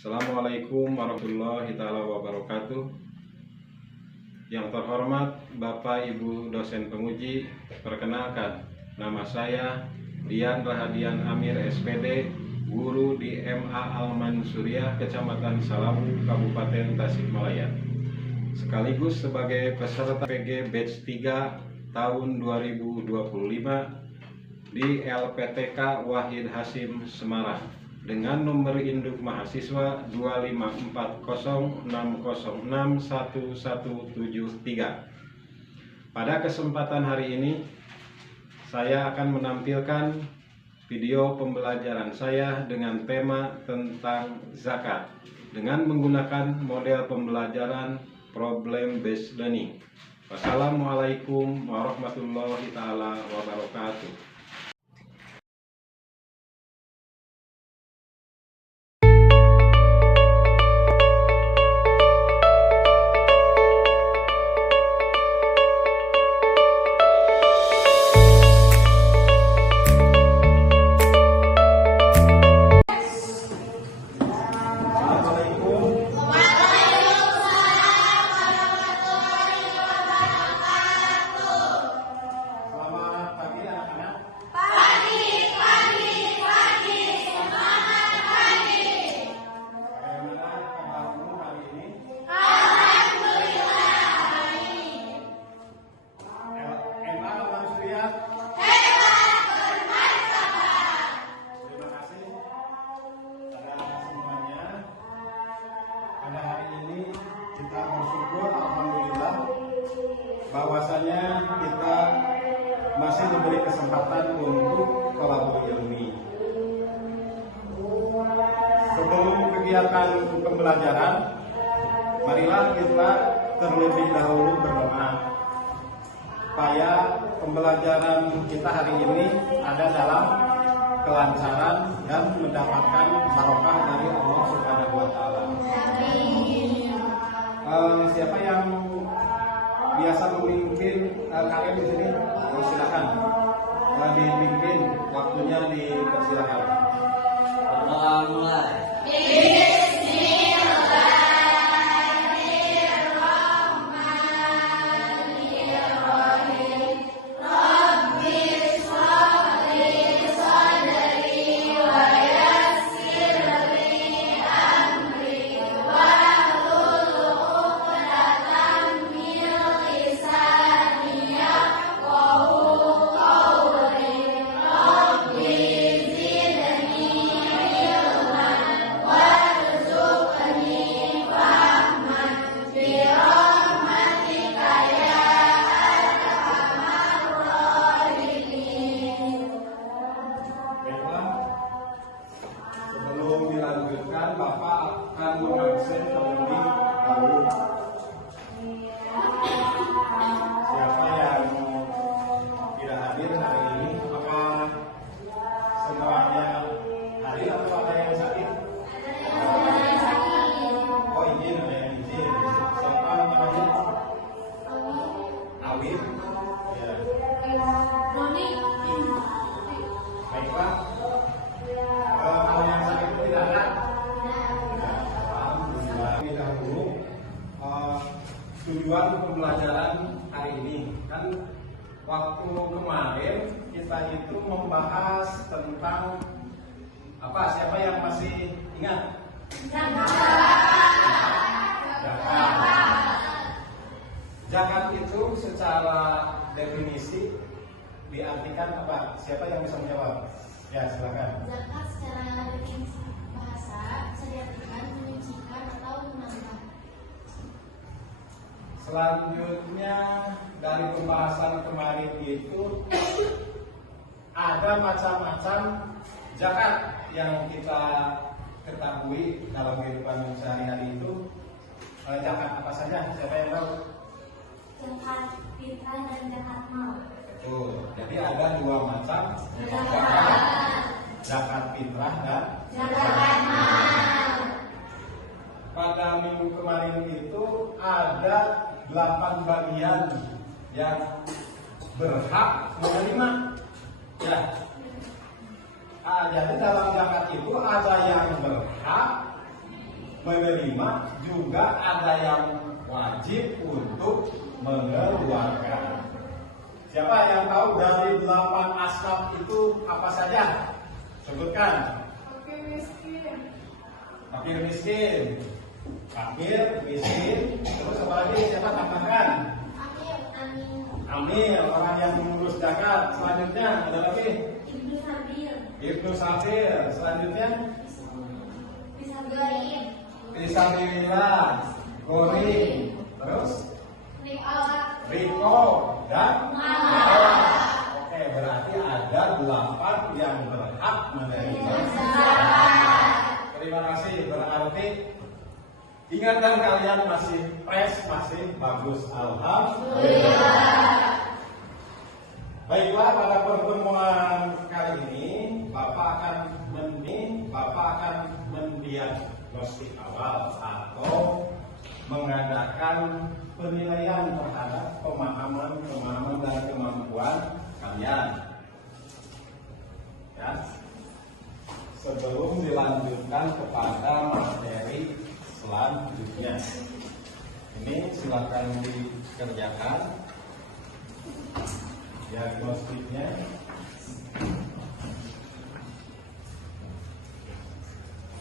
Assalamualaikum warahmatullahi wabarakatuh. Yang terhormat Bapak Ibu dosen penguji, perkenalkan nama saya Dian Rahadian Amir SPD, guru di MA Al-Mansuriyah, Kecamatan Salawu, Kabupaten Tasikmalaya, sekaligus sebagai peserta PG Batch 3 tahun 2025 di LPTK Wahid Hasim Semarang dengan nomor induk mahasiswa 25406061173. Pada kesempatan hari ini saya akan menampilkan video pembelajaran saya dengan tema tentang zakat dengan menggunakan model pembelajaran problem based learning. Wassalamualaikum warahmatullahi wabarakatuh. Kita bersyukur alhamdulillah bahwasanya kita masih diberi kesempatan untuk kolabor ilmi. Sebelum kegiatan pembelajaran, marilah kita terlebih dahulu berdoa supaya pembelajaran kita hari ini ada dalam kelancaran dan mendapatkan barokah dari Allah Subhanahu wa taala. Siapa yang biasa memimpin kalian di sini? Silakan. Dipimpin, waktunya dipersilakan. Mulai. Bapak akan mengabsen terlebih dahulu. Siapa yang tidak hadir hari ini? Apakah semuanya hadir atau ada yang sakit? Oh, izin, ada yang izin. Siapa namanya? Awin. Ya. Baiklah. Kalau yang sakit itu tidak ada. Tujuan pembelajaran hari ini kan waktu kemarin kita itu membahas tentang apa? Siapa yang masih ingat? Zakat itu secara definisi diartikan apa? Siapa yang bisa menjawab? Ya, silakan. Zakat secara definisi bahasa bisa diartikan menyucikan atau menambah. Selanjutnya dari pembahasan kemarin itu ada macam-macam zakat yang kita ketahui dalam kehidupan sehari-hari itu. Zakat apa saja? Siapa yang tahu? Zakat fitrah dan zakat mal. Betul. Jadi ada dua macam zakat. Zakat fitrah dan Zakat mal. Pada minggu kemarin itu ada 8 bagian yang berhak menerima. Ya. Jadi dalam zakat itu ada yang berhak, menerima, juga ada yang wajib untuk mengeluarkan. Siapa yang tahu dari 8 asbab itu apa saja? Sebutkan. Fakir miskin, terus apa lagi? Siapa tambahkan? Amil, orang yang mengurus zakat. Selanjutnya ada lagi? Ibnu Sabir. Selanjutnya? Fisabilillah, Goring. Terus? Riko dan Oke, berarti ada 8 yang berhak menerima zakat. Terima kasih. Berarti ingatan kalian masih fresh, masih bagus. Alhamdulillah. Baiklah, pada pertemuan kali ini Bapak akan mendiagnostik awal atau mengadakan penilaian terhadap pemahaman dan kemampuan kalian. Ya. Sebelum dilanjutkan kepada materi selanjutnya, ini silakan dikerjakan diagnostiknya.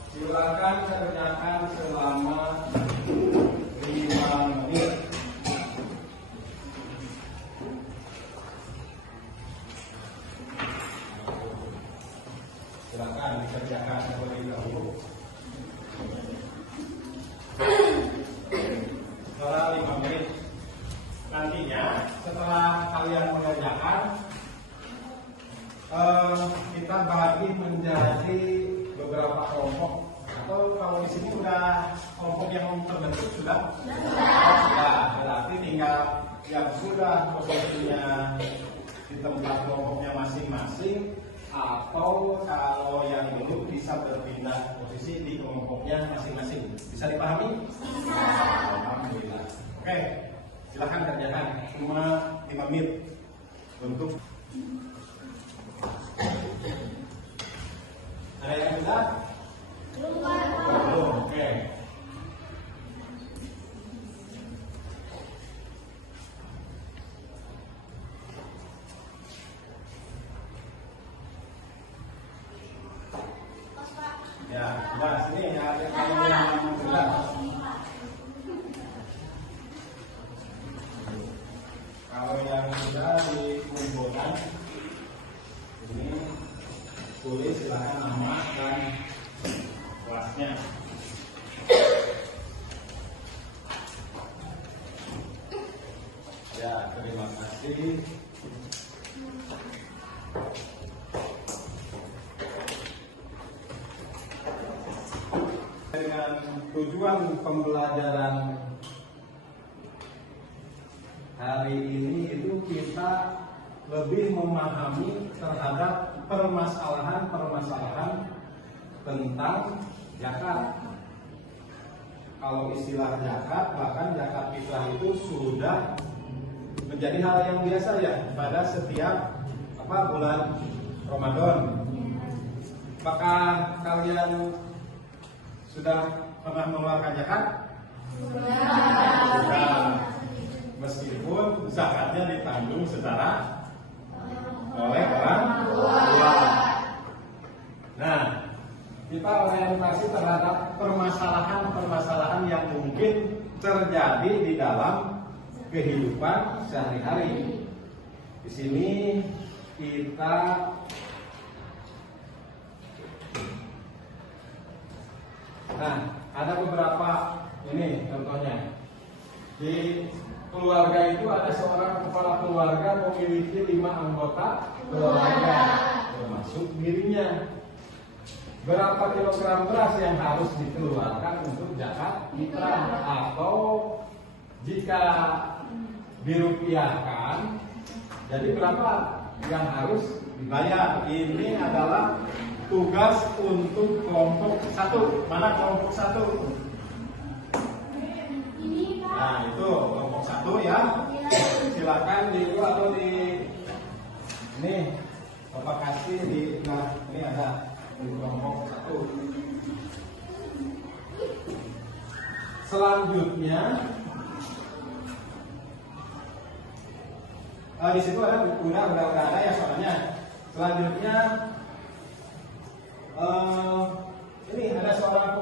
Silakan kerjakan selama 5 menit. Silakan dikerjakan terlebih dahulu. Setelah 5 menit. Nantinya setelah kalian mengerjakan, kita bagi menjadi beberapa kelompok. Atau kalau di sini sudah kelompok yang terbentuk sudah? Ya, berarti tinggal yang sudah posisinya di tempat kelompoknya masing-masing, atau kalau yang belum bisa berpindah posisi di kelompoknya masing-masing. Bisa dipahami? Bisa. Alhamdulillah. Oke, silakan kerjakan cuma 5 menit untuk. Ada yang sudah? Belum. Oke. Ya, sudah sini ya, ada yang sudah. Kalau yang sudah dikumpulkan, ini tulis silakan nama dan kelasnya. Ya, terima kasih. Dengan tujuan pembelajaran hari ini itu kita lebih memahami terhadap permasalahan tentang zakat. Kalau istilah zakat, bahkan zakat fitrah itu sudah menjadi hal yang biasa ya pada setiap bulan Ramadan. Apakah kalian sudah pernah mengeluarkan zakat? Sudah. Meskipun zakatnya ditanggung secara oleh orang tua. Nah, kita orientasi terhadap permasalahan yang mungkin terjadi di dalam kehidupan sehari-hari. Di sini kita ada beberapa ini contohnya. Di keluarga itu ada seorang kepala keluarga memiliki 5 anggota keluarga, termasuk dirinya. Berapa kilogram beras yang harus dikeluarkan untuk zakat fitrah? Atau jika dirupiahkan, jadi berapa yang harus dibayar? Ini adalah tugas untuk kelompok 1. Mana kelompok 1? Nah, itu kelompok 1 ya. Silakan di itu atau di ini Bapak kasih di ini ada di kelompok 1. Selanjutnya di situ ada udah ada ya soalnya. Selanjutnya ini ada seorang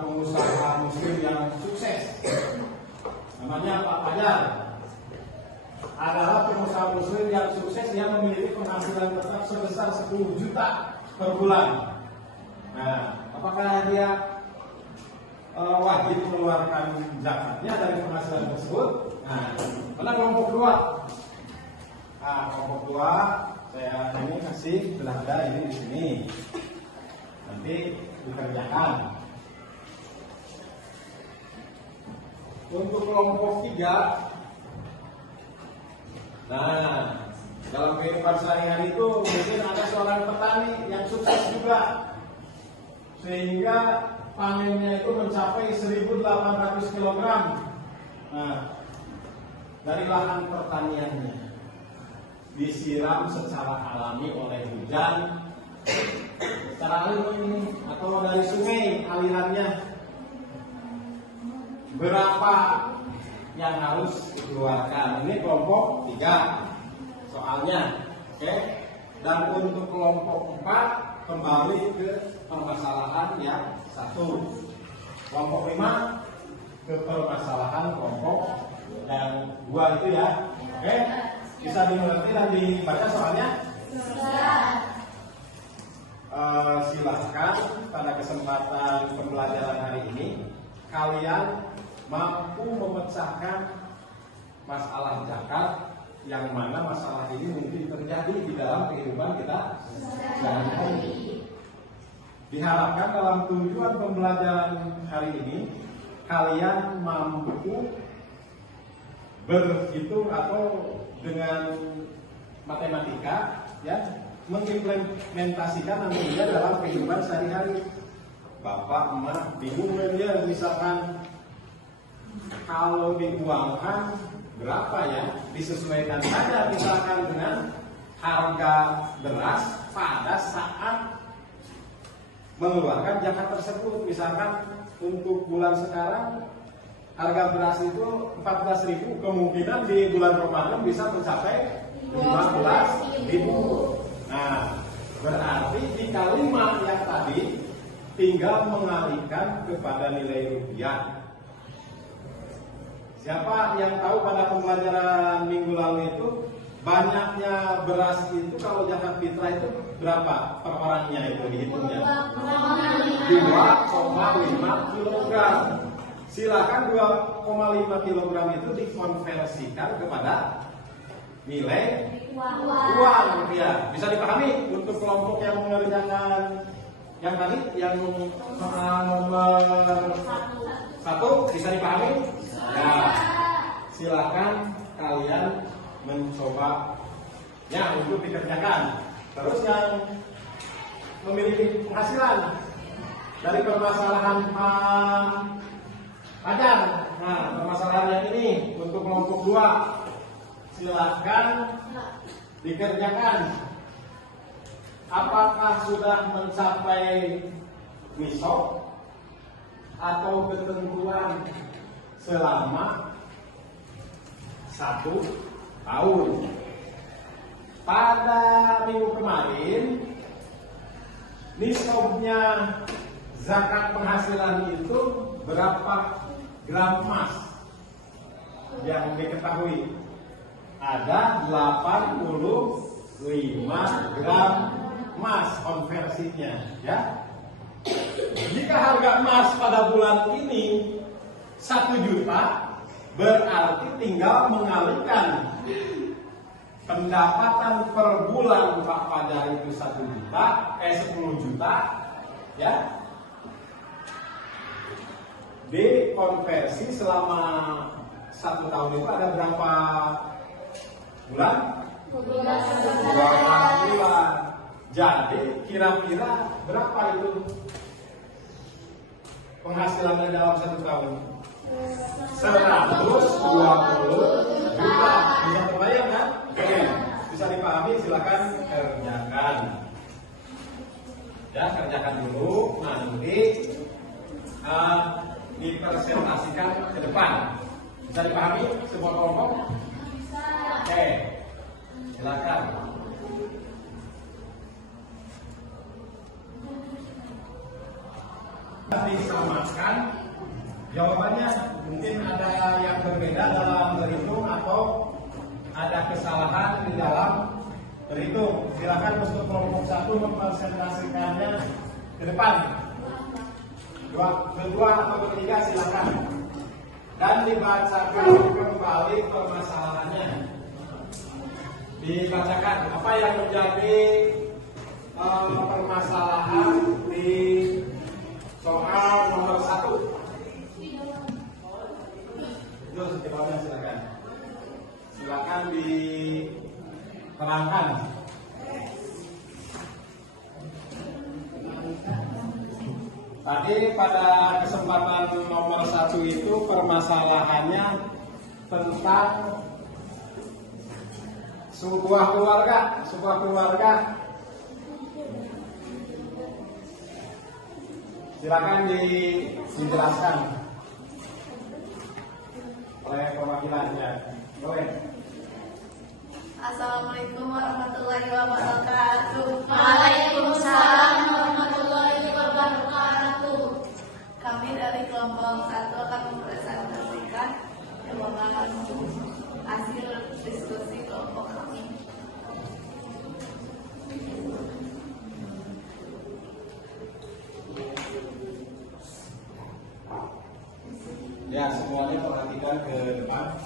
pengusaha muslim yang sukses, namanya Pak Fajar. Adalah pengusaha muslim yang sukses yang memiliki penghasilan tetap sebesar 10 juta per bulan. Nah, apakah dia wajib mengeluarkan zakatnya dari penghasilan tersebut? Nah, pada kelompok 2. Nah, kelompok 2 saya ini kasih sudah ada ini di sini. Nanti dikerjakan. Untuk kelompok 3, nah, dalam kehidupan sehari-hari itu mungkin ada seorang petani yang sukses juga, sehingga panennya itu mencapai 1.800 kg. Nah, dari lahan pertaniannya disiram secara alami oleh hujan, secara alami atau dari sungai alirannya. Berapa yang harus dikeluarkan? Ini kelompok 3 soalnya, oke? Dan untuk kelompok 4 kembali ke permasalahan yang 1. Kelompok 5 ke permasalahan kelompok dan 2 itu ya, oke? Bisa dimengerti dan dibaca soalnya? Silahkan pada kesempatan pembelajaran hari ini kalian mampu memecahkan masalah zakat yang mana masalah ini mungkin terjadi di dalam kehidupan kita sehari-hari. Diharapkan dalam tujuan pembelajaran hari ini kalian mampu berhitung atau dengan matematika ya mengimplementasikan nantinya dalam kehidupan sehari-hari. Bapak, emak bingung ya, misalkan kalau diuangkan berapa ya, disesuaikan saja misalkan dengan harga beras pada saat mengeluarkan zakat tersebut. Misalkan untuk bulan sekarang harga beras itu 14.000, kemungkinan di bulan Ramadan bisa mencapai 15.000. Nah, berarti dikali 5 yang tadi tinggal mengalihkan kepada nilai rupiah. Siapa yang tahu pada pembelajaran minggu lalu itu banyaknya beras itu kalau zakat fitrah itu berapa per orangnya itu dihitungnya? 2,5 kg. Silakan 2,5 kg itu dikonversikan kepada nilai uang rupiah. Bisa dipahami untuk kelompok yang mengerjakan yang tadi yang nomor 1 bisa dipahami? Ya, silakan kalian mencoba ya untuk dikerjakan. Terus yang memiliki penghasilan dari permasalahan Fajar. Nah, permasalahan yang ini untuk kelompok 2 silakan dikerjakan. Apakah sudah mencapai nisab atau ketentuan selama 1 tahun? Pada minggu kemarin nisabnya zakat penghasilan itu berapa gram emas? Yang diketahui ada 85 gram emas konversinya ya. Jika harga emas pada bulan ini 1 juta, berarti tinggal mengalihkan pendapatan per bulan Pak Fajar itu 10 juta ya, dikonversi selama 1 tahun itu ada berapa bulan? 12 bulan. Jadi kira-kira berapa itu penghasilannya dalam 1 tahun? 120 juta. Bisa terbayang kan? Oke. Bisa dipahami, silakan kerjakan. Ya, kerjakan dulu. Nanti dipresentasikan ke depan. Bisa dipahami semua kelompok? Bisa. Oke, silakan. Disamakan jawabannya, mungkin ada yang berbeda dalam berhitung atau ada kesalahan di dalam berhitung. Silakan untuk kelompok 1 mempresentasikannya ke depan. Kedua atau ketiga silakan. Dan dibacakan kembali permasalahannya. Dibacakan apa yang menjadi permasalahan di soal nomor 1. Itu jawabnya silakan. Silakan diterangkan. Tadi pada kesempatan nomor 1 itu permasalahannya tentang sebuah keluarga. Silakan dijelaskan oleh perwakilannya. Boleh. Assalamualaikum warahmatullahi wabarakatuh. Waalaikumsalam warahmatullahi wabarakatuh. Kami dari kelompok 1 akan mempresentasikan jawaban hasil diskusi kelompok kami. Ya, semuanya perhatikan ke depan.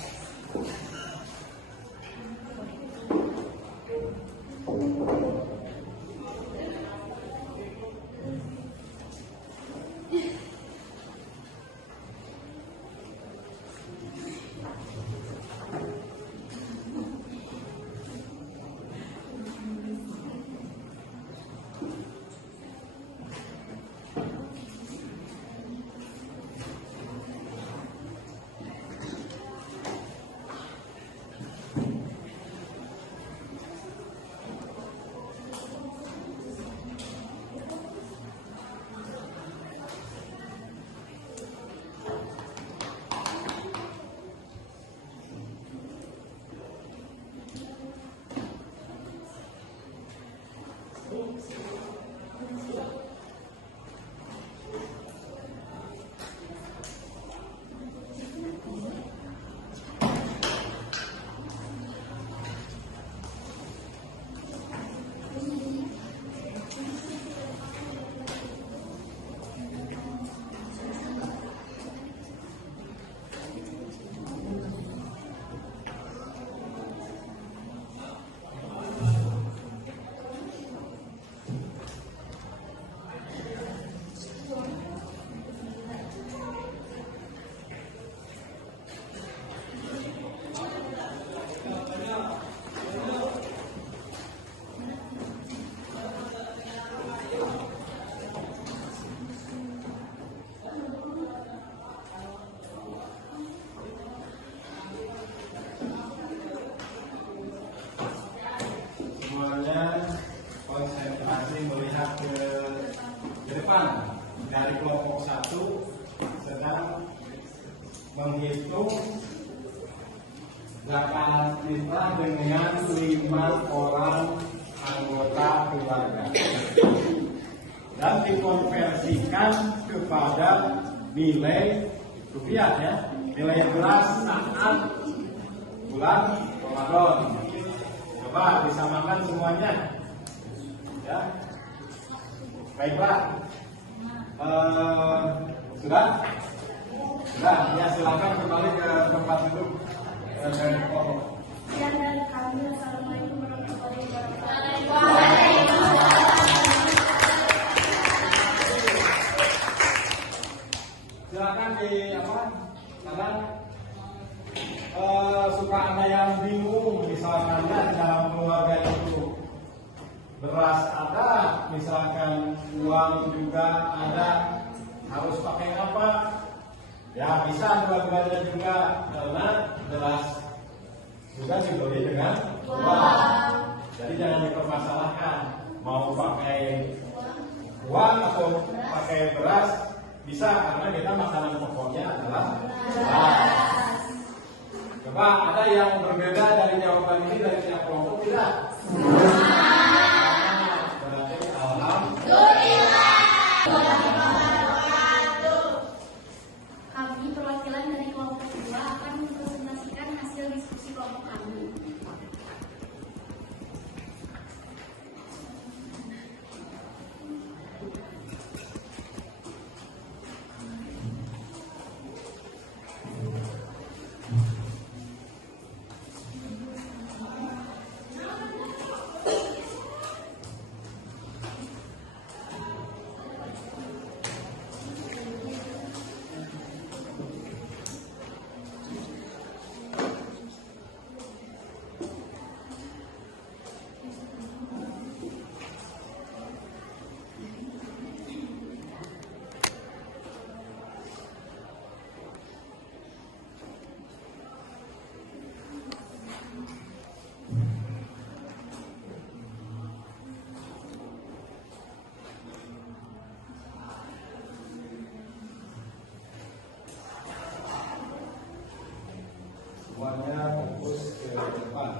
Dari kelompok 1 sedang menghitung zakat fitrah dengan 5 orang anggota keluarga dan dikonversikan kepada nilai rupiah, ya, nilai beras saat bulan Ramadan. Coba disamakan semuanya, ya. Baiklah. Sudah? Ya, silakan kembali ke tempat duduk. Sekian dari kami. Assalamualaikum warahmatullahi wabarakatuh. Silakan kadang suka ada yang bingung, misalkan dalam keluarga itu beras ada, misalkan uang juga ada, harus pakai apa? Ya bisa dua-duanya juga, karena beras juga dibeli dengan uang. Jadi jangan dipermasalahkan mau pakai uang atau pakai beras, Bisa, karena kita makanan pokoknya adalah beras. Coba ada yang berbeda dari jawaban ini dari tiap kelompok tidak? Berarti alhamdulillah. Kami perwakilan dari kelompok 2 akan mempresentasikan hasil diskusi kelompok kami. Semuanya fokus ke depan.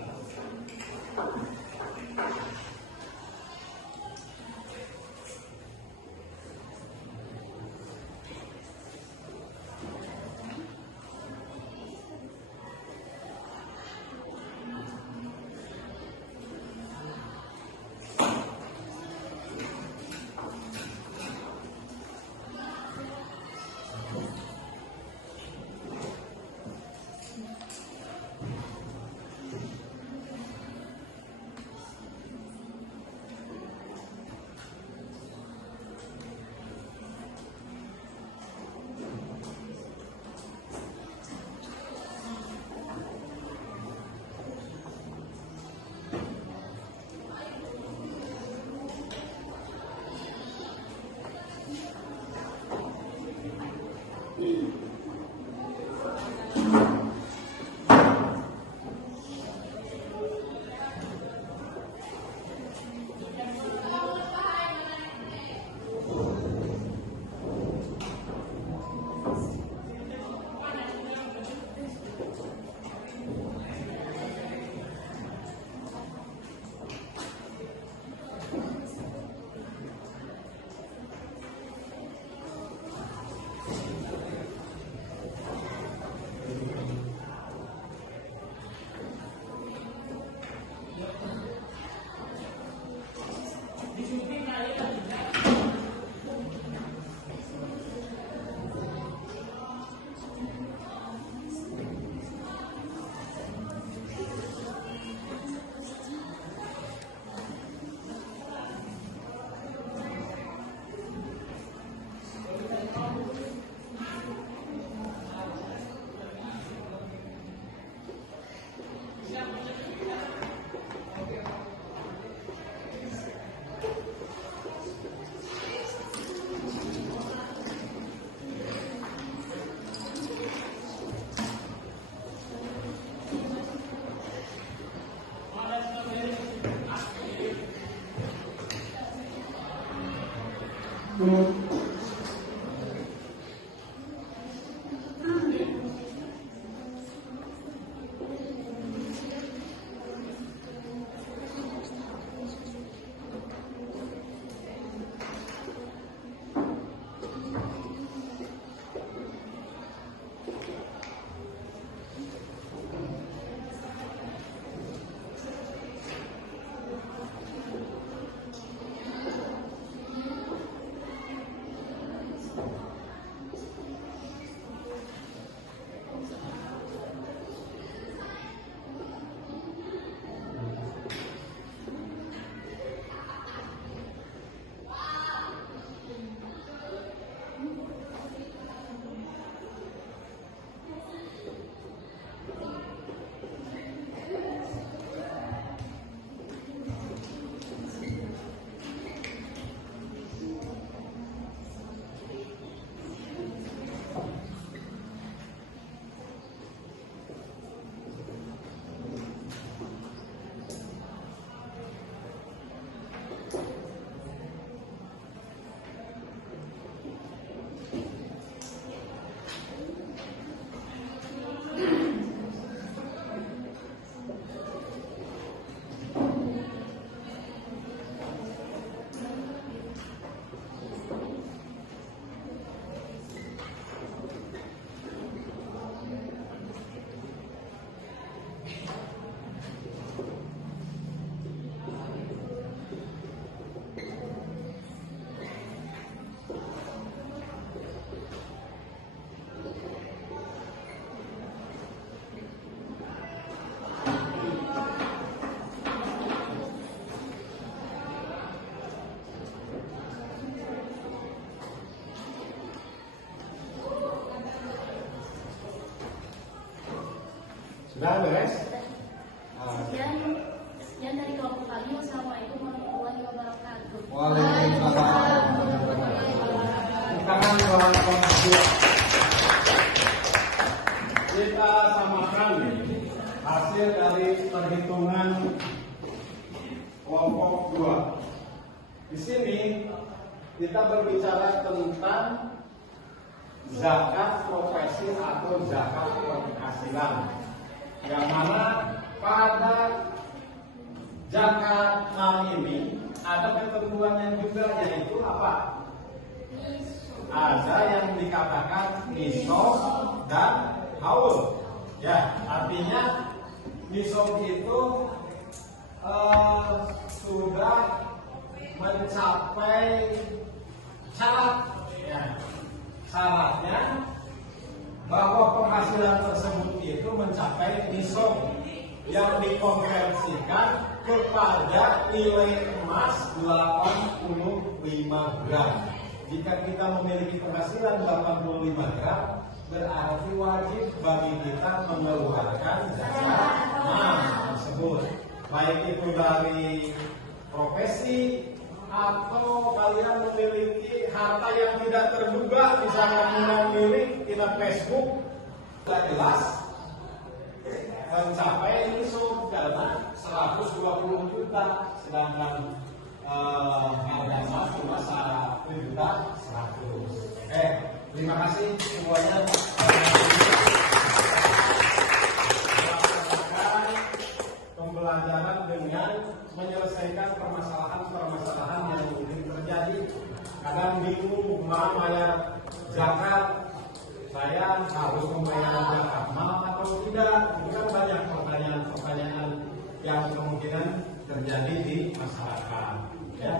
Sudah beres? Sekian dari kelompok kami. Wassalamualaikum warahmatullahi wabarakatuh. Waalaikumsalam. Tangan kawan-kawan kedua. Kita samakan hasil dari perhitungan kelompok 2. Di sini kita berbicara tentang zakat profesi atau zakat penghasilan, yang mana pada zakat mal ini ada ketentuannya juga, yaitu apa? Ada yang dikatakan nisab dan haul. Ya, artinya nisab itu sudah mencapai syarat. Ya, syaratnya bahwa penghasilan tersebut itu mencapai nisab yang dikonversikan kepada nilai emas 85 gram. Jika kita memiliki penghasilan 85 gram, berarti wajib bagi kita mengeluarkan zakat mal tersebut. Baik itu dari profesi atau kalian memiliki harta yang tidak terduga, misalnya milik tidak Facebook, tidak jelas, mencapai nisab karena 120 juta, sedangkan harga emas cuma 1.100.000. Terima kasih semuanya. Melaksanakan pembelajaran dengan menyelesaikan permasalahan-permasalahan yang mungkin terjadi. Kadang bingung mau bayar zakat, saya harus membayar zakat mal atau tidak. Bukan banyak pertanyaan-pertanyaan yang kemungkinan terjadi di masyarakat. Ya.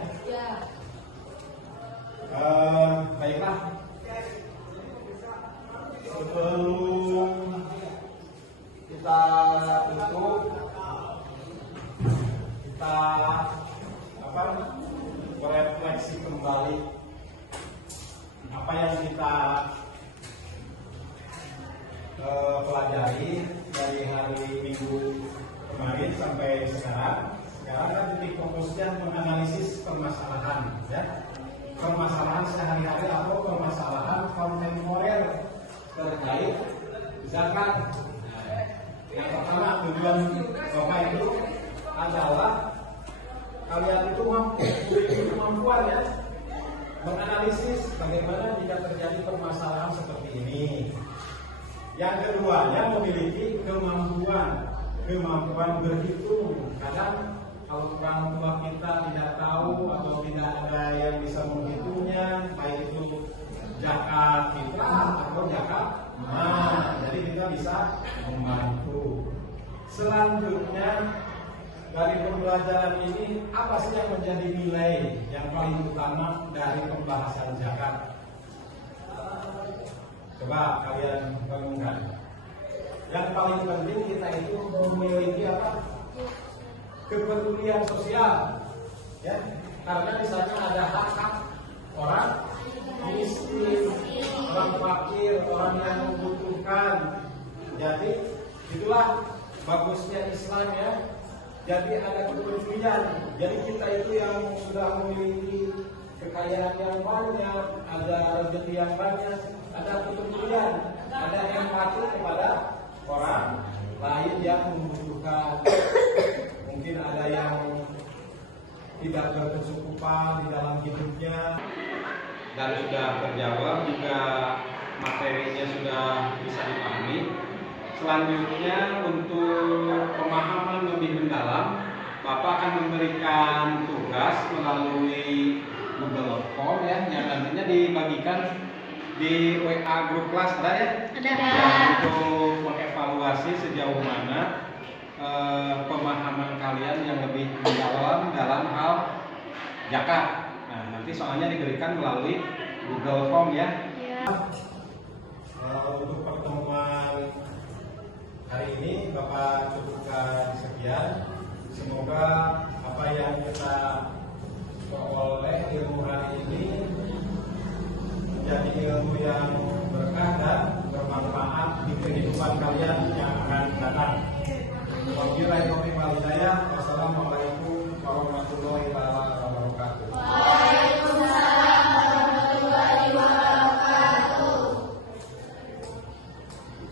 Baiklah. Sebelum kita tutup, kita berefleksi kembali apa yang kita pelajari dari hari Minggu kemarin sampai sekarang. Sekarang kan titik fokusnya menganalisis permasalahan, ya. Permasalahan sehari-hari atau permasalahan kontemporer terkait zakat. Yang pertama, tujuan Bapak itu adalah kalian itu memiliki kemampuan, ya, menganalisis bagaimana jika terjadi permasalahan seperti ini. Yang keduanya memiliki kemampuan berhitung. Kadang kalau orang tua kita tidak tahu atau tidak ada yang bisa menghitungnya, baik itu zakat fitrah atau zakat mal, jadi kita bisa membantu. Selanjutnya dari pembelajaran ini, apa sih yang menjadi nilai yang paling utama dari pembahasan zakat? Coba kalian bangunkan. Yang paling penting kita itu memiliki apa? Kepedulian sosial, ya. Karena di sana ada hak-hak orang miskin, orang fakir, orang yang membutuhkan. Jadi itulah bagusnya Islam, ya. Jadi ada kepedulian. Jadi kita itu yang sudah memiliki kekayaan yang banyak, ada rezeki yang banyak, ada kepedulian, ada empati kepada orang lain yang membutuhkan. Mungkin ada yang tidak berkecukupan di dalam hidupnya. Dan sudah terjawab, juga materinya sudah bisa dipahami. Selanjutnya untuk pemahaman lebih mendalam, Bapak akan memberikan tugas melalui Google Form, ya, yang nantinya dibagikan di WA grup kelas, ada ya? Ada. Ya, untuk mengevaluasi sejauh mana pemahaman kalian yang lebih mendalam dalam hal zakat. Nah, nanti soalnya diberikan melalui Google Form, ya. Untuk pertemuan hari ini Bapak cukupkan sekian. Semoga apa yang kita peroleh ilmu hari ini menjadi ilmu yang berkah dan bermanfaat di kehidupan kalian yang akan datang. Wabillahi taufiq wal hidayah. Wassalamualaikum